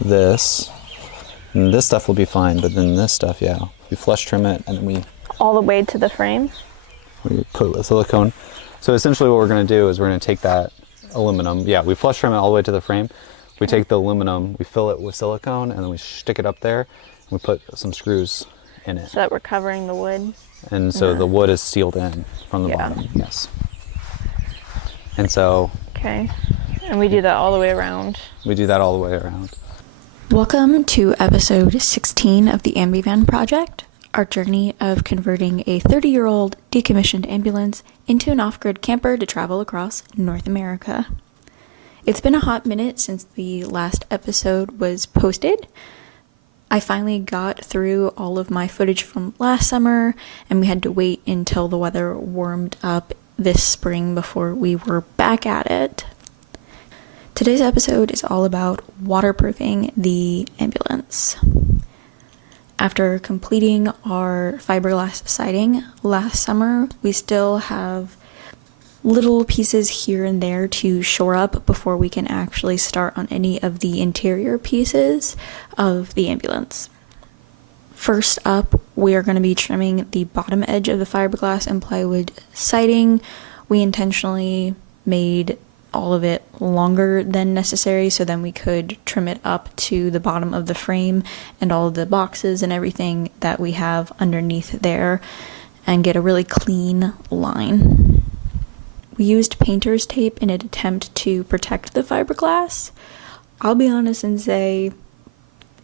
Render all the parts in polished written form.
this. And this stuff will be fine, but then this stuff, yeah. We flush trim it, and then we... All the way to the frame? We put silicone. So essentially what we're going to do is we're going to take that aluminum. Yeah, we flush trim it all the way to the frame. We take the aluminum, we fill it with silicone, and then we stick it up there. And we put some screws in it. So that we're covering the wood? And so the wood is sealed in from the bottom, yes. And so... Okay. And we do that all the way around? We do that all the way around. Welcome to episode 16 of the Ambivan project, our journey of converting a 30-year-old decommissioned ambulance into an off-grid camper to travel across North America. It's been a hot minute since the last episode was posted. I finally got through all of my footage from last summer, and we had to wait until the weather warmed up this spring before we were back at it. Today's episode is all about waterproofing the ambulance. After completing our fiberglass siding last summer, we still have little pieces here and there to shore up before we can actually start on any of the interior pieces of the ambulance. First up, we are going to be trimming the bottom edge of the fiberglass and plywood siding. We intentionally made all of it longer than necessary so then we could trim it up to the bottom of the frame and all of the boxes and everything that we have underneath there and get a really clean line. We used painter's tape in an attempt to protect the fiberglass. I'll be honest and say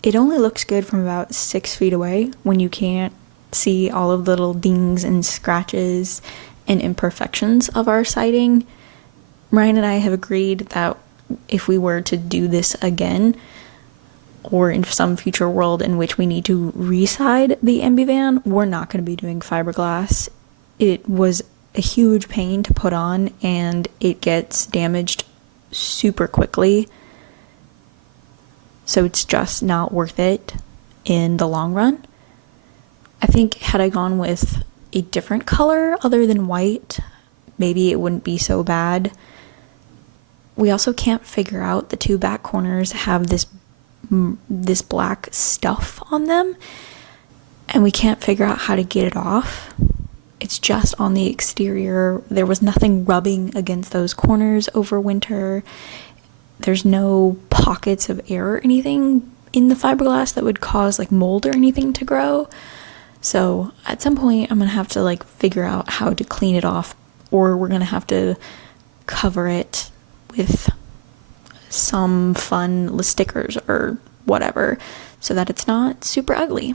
it only looks good from about 6 feet away when you can't see all of the little dings and scratches and imperfections of our siding. Ryan and I have agreed that if we were to do this again, or in some future world in which we need to reside the Ambivan, we're not going to be doing fiberglass. It was a huge pain to put on, and it gets damaged super quickly. So it's just not worth it in the long run. I think had I gone with a different color other than white, maybe it wouldn't be so bad. We also can't figure out the two back corners have this black stuff on them, and we can't figure out how to get it off. It's just on the exterior. There was nothing rubbing against those corners over winter. There's no pockets of air or anything in the fiberglass that would cause like mold or anything to grow. So at some point I'm gonna have to like figure out how to clean it off, or we're gonna have to cover it with some fun stickers or whatever so that it's not super ugly.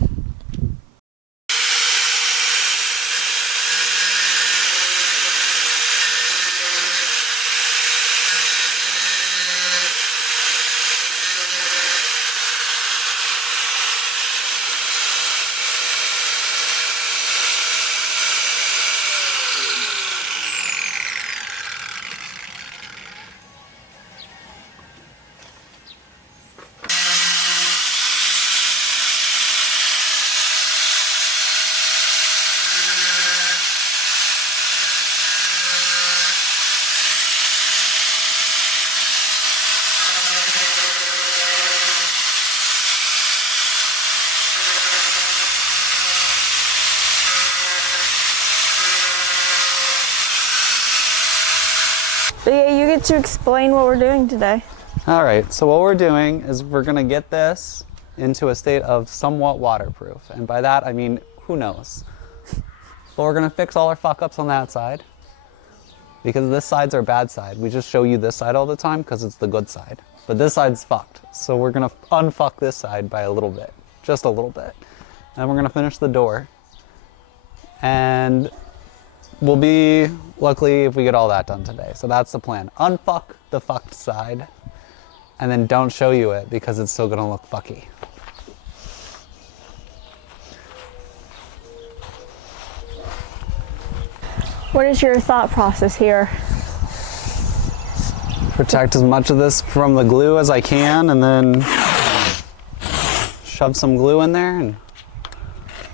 But yeah, you get to explain what we're doing today. All right, so what we're doing is we're going to get this into a state of somewhat waterproof. And by that, I mean, who knows? But we're going to fix all our fuck-ups on that side, because this side's our bad side. We just show you this side all the time because it's the good side. But this side's fucked. So we're going to unfuck this side by a little bit, just a little bit. And we're going to finish the door. And we'll be lucky if we get all that done today. So that's the plan. Unfuck the fucked side, and then don't show you it because it's still gonna look fucky. What is your thought process here? Protect as much of this from the glue as I can, and then shove some glue in there and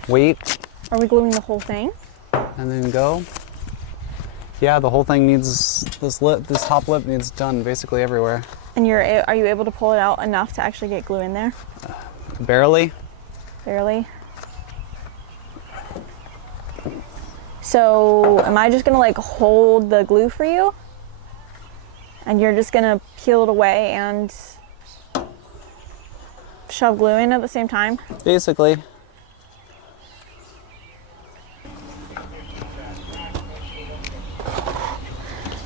wait. Are we gluing the whole thing? And then go. Yeah, the whole thing needs, this top lip needs done basically everywhere. And are you able to pull it out enough to actually get glue in there? Barely. Barely. So am I just gonna like hold the glue for you? And you're just gonna peel it away and shove glue in at the same time? Basically.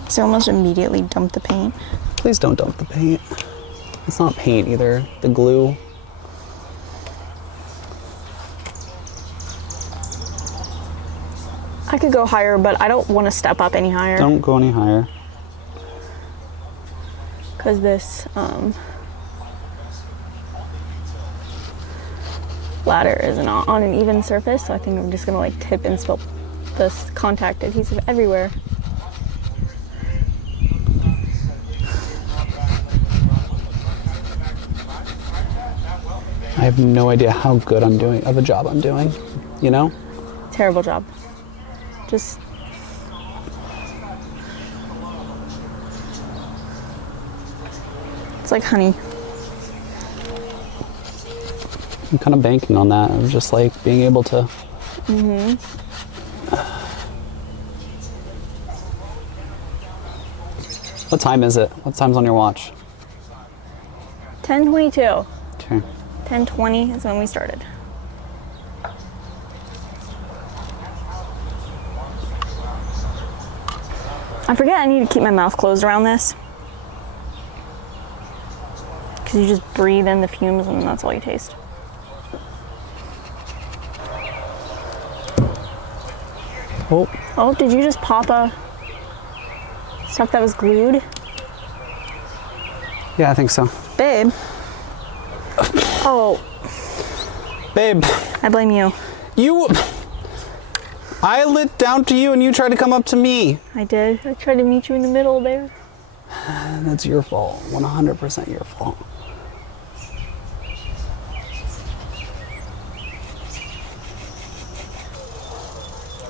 So almost immediately dump the paint. Please don't dump the paint. It's not paint either. The glue. I could go higher, but I don't want to step up any higher. Don't go any higher. Because this ladder is not on an even surface, so I think I'm just gonna like tip and spill this contact adhesive everywhere. I have no idea how good of a job I'm doing, you know? Terrible job. Just it's like honey. I'm kind of banking on that. I'm just like being able to. What time is it? What time's on your watch? 10:22. Okay. 10:20 is when we started. I forget I need to keep my mouth closed around this. Because you just breathe in the fumes and that's all you taste. Oh, Oh, did you just pop a stuff that was glued? yeah, I think so. Babe. Oh, Babe, I blame you. I lit down to you and you tried to come up to me. I did. I tried to meet you in the middle there. That's your fault. 100% your fault.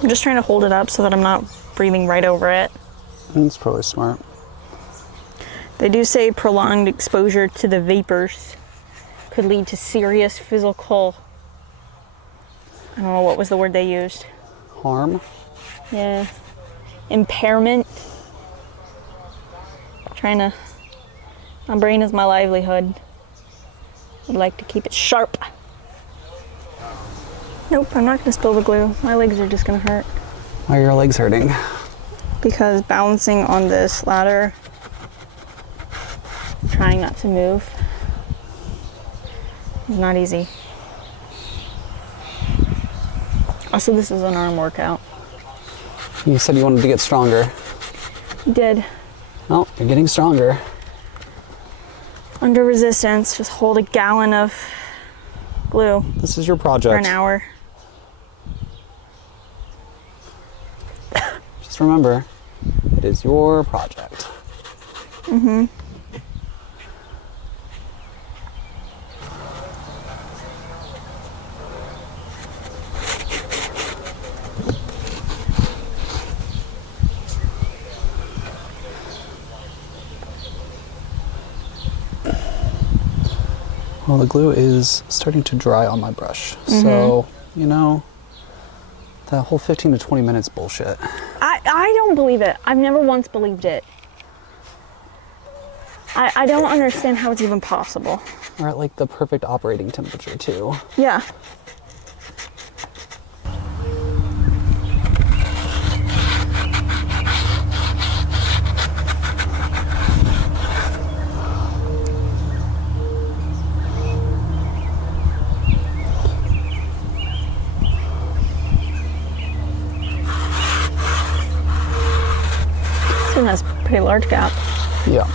I'm just trying to hold it up so that I'm not breathing right over it. That's probably smart. They do say prolonged exposure to the vapors could lead to serious physical, I don't know what was the word they used. Harm? Yeah. Impairment. My brain is my livelihood. I'd like to keep it sharp. Nope, I'm not gonna spill the glue. My legs are just gonna hurt. Why are your legs hurting? Because balancing on this ladder, trying not to move, is not easy. Also, this is an arm workout. You said you wanted to get stronger. Did. Well, you're getting stronger. Under resistance, just hold a gallon of glue This is your for project. an hour. Just remember, it is your project. Well, the glue is starting to dry on my brush. So, you know, that whole 15 to 20 minutes bullshit. I don't believe it. I've never once believed it. I don't understand how it's even possible. We're at like the perfect operating temperature too. Yeah. This one has a pretty large gap. Yeah.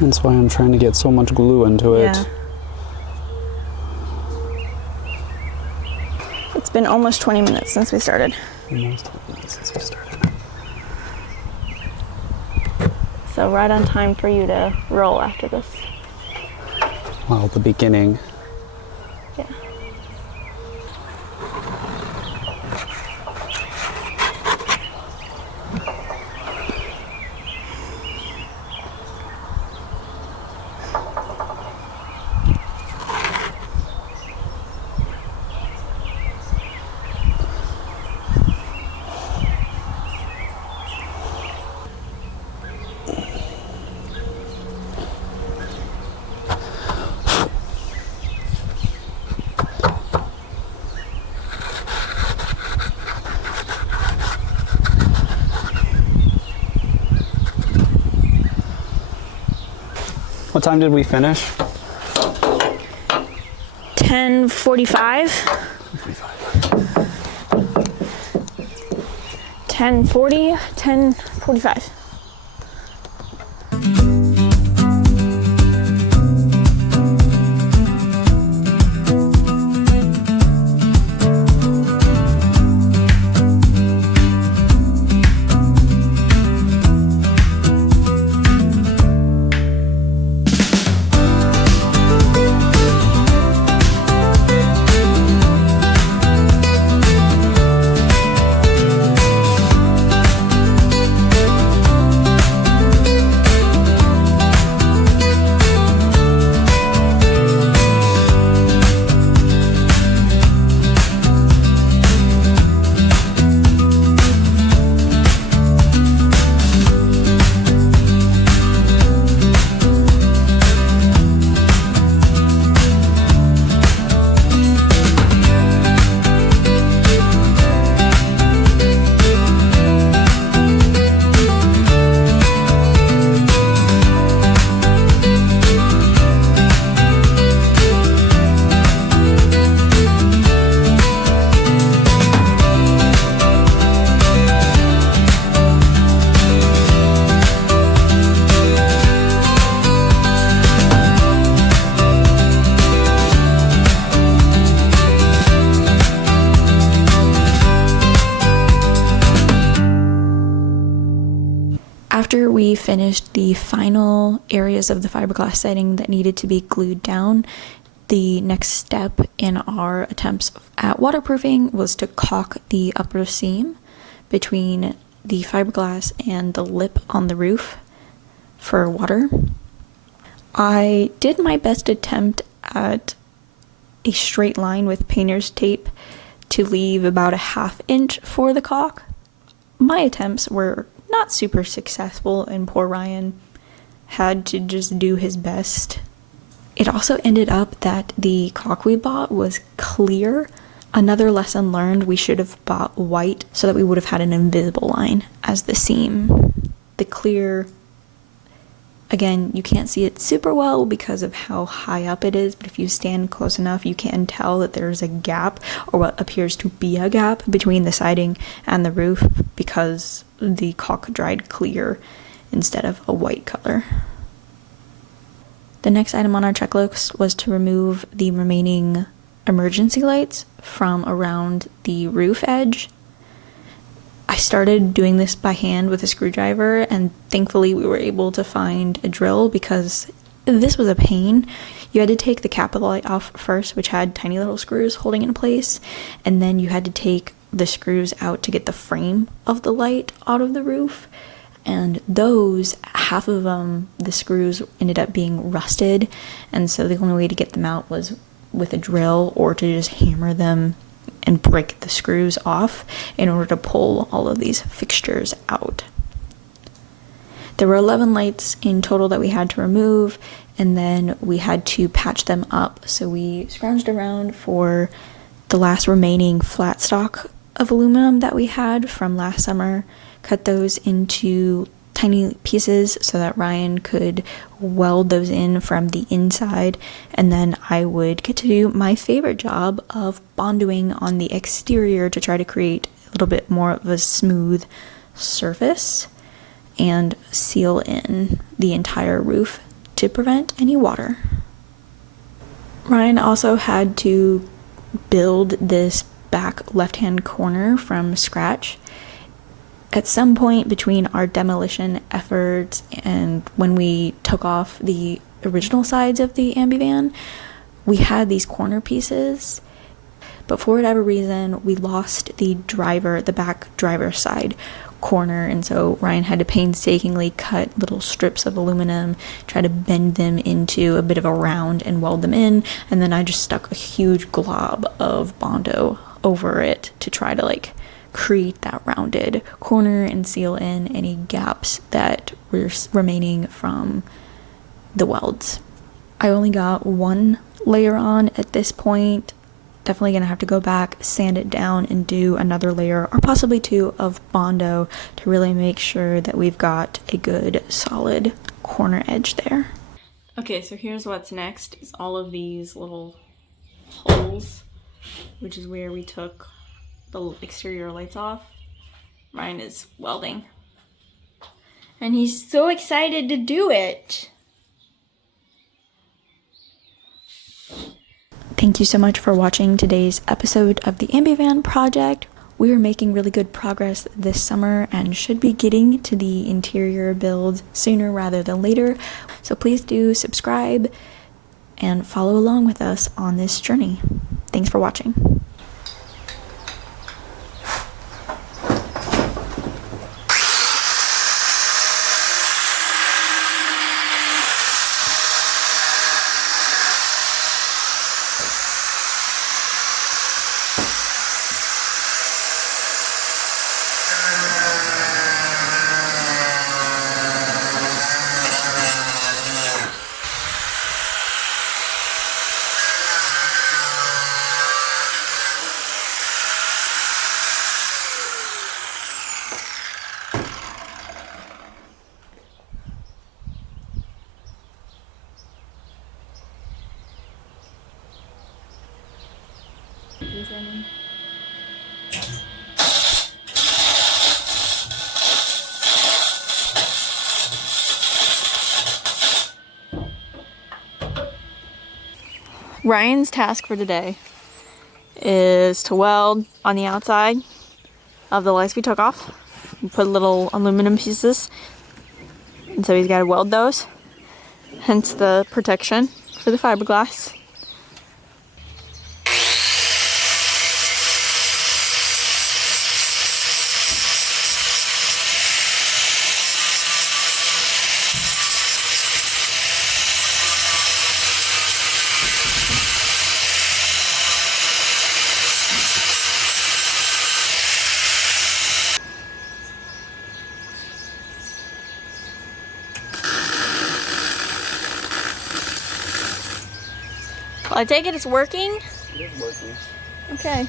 That's why I'm trying to get so much glue into it. Yeah. It's been almost 20 minutes since we started. Almost 20 minutes since we started. So right on time for you to roll after this. Well, the beginning. Yeah. What time did we finish? 10:45. 10:40. 10:45. After we finished the final areas of the fiberglass siding that needed to be glued down, the next step in our attempts at waterproofing was to caulk the upper seam between the fiberglass and the lip on the roof for water. I did my best attempt at a straight line with painter's tape to leave about a ½ inch for the caulk. My attempts were not super successful, and poor Ryan had to just do his best. It also ended up that the caulk we bought was clear. Another lesson learned, we should have bought white so that we would have had an invisible line as the seam. The clear, again, you can't see it super well because of how high up it is, but if you stand close enough, you can tell that there's a gap, or what appears to be a gap, between the siding and the roof because the caulk dried clear instead of a white color. The next item on our checklist was to remove the remaining emergency lights from around the roof edge. I started doing this by hand with a screwdriver, and thankfully we were able to find a drill because this was a pain. You had to take the cap of the light off first, which had tiny little screws holding it in place, and then you had to take the screws out to get the frame of the light out of the roof. And those, half of them, the screws ended up being rusted, and so the only way to get them out was with a drill or to just hammer them and break the screws off in order to pull all of these fixtures out. There were 11 lights in total that we had to remove, and then we had to patch them up. So we scrounged around for the last remaining flat stock of aluminum that we had from last summer, cut those into tiny pieces so that Ryan could weld those in from the inside, and then I would get to do my favorite job of bondoing on the exterior to try to create a little bit more of a smooth surface and seal in the entire roof to prevent any water. Ryan also had to build this back left-hand corner from scratch. At some point between our demolition efforts and when we took off the original sides of the Ambivan, we had these corner pieces, but for whatever reason we lost the back driver's side corner, and so Ryan had to painstakingly cut little strips of aluminum, try to bend them into a bit of a round and weld them in, and then I just stuck a huge glob of Bondo over it to try to create that rounded corner and seal in any gaps that were remaining from the welds. I only got one layer on at this point. Definitely gonna have to go back, sand it down, and do another layer or possibly two of Bondo to really make sure that we've got a good solid corner edge there. Okay, so here's what's next is all of these little holes, which is where we took the exterior lights off. Ryan is welding. And he's so excited to do it. Thank you so much for watching today's episode of the Ambivan project. We are making really good progress this summer and should be getting to the interior build sooner rather than later. So please do subscribe and follow along with us on this journey. Thanks for watching. Ryan's task for today is to weld on the outside of the lights we took off. We put little aluminum pieces, and so he's got to weld those, hence the protection for the fiberglass. Well, I take it it's working? It is working. Okay.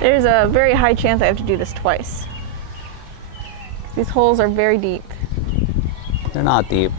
There's a very high chance I have to do this twice. These holes are very deep. They're not deep.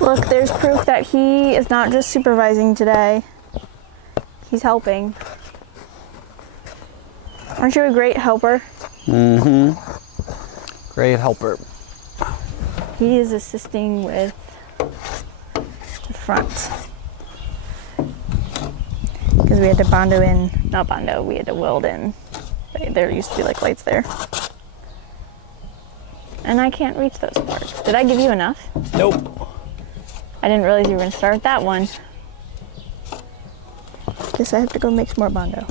Look, there's proof that he is not just supervising today. He's helping. Aren't you a great helper? Mm-hmm. Great helper. He is assisting with the front. Because we had to bondo in, not bondo, we had to weld in. There used to be like lights there. And I can't reach those parts. Did I give you enough? Nope. I didn't realize you were going to start with that one. Guess I have to go make some more bondo.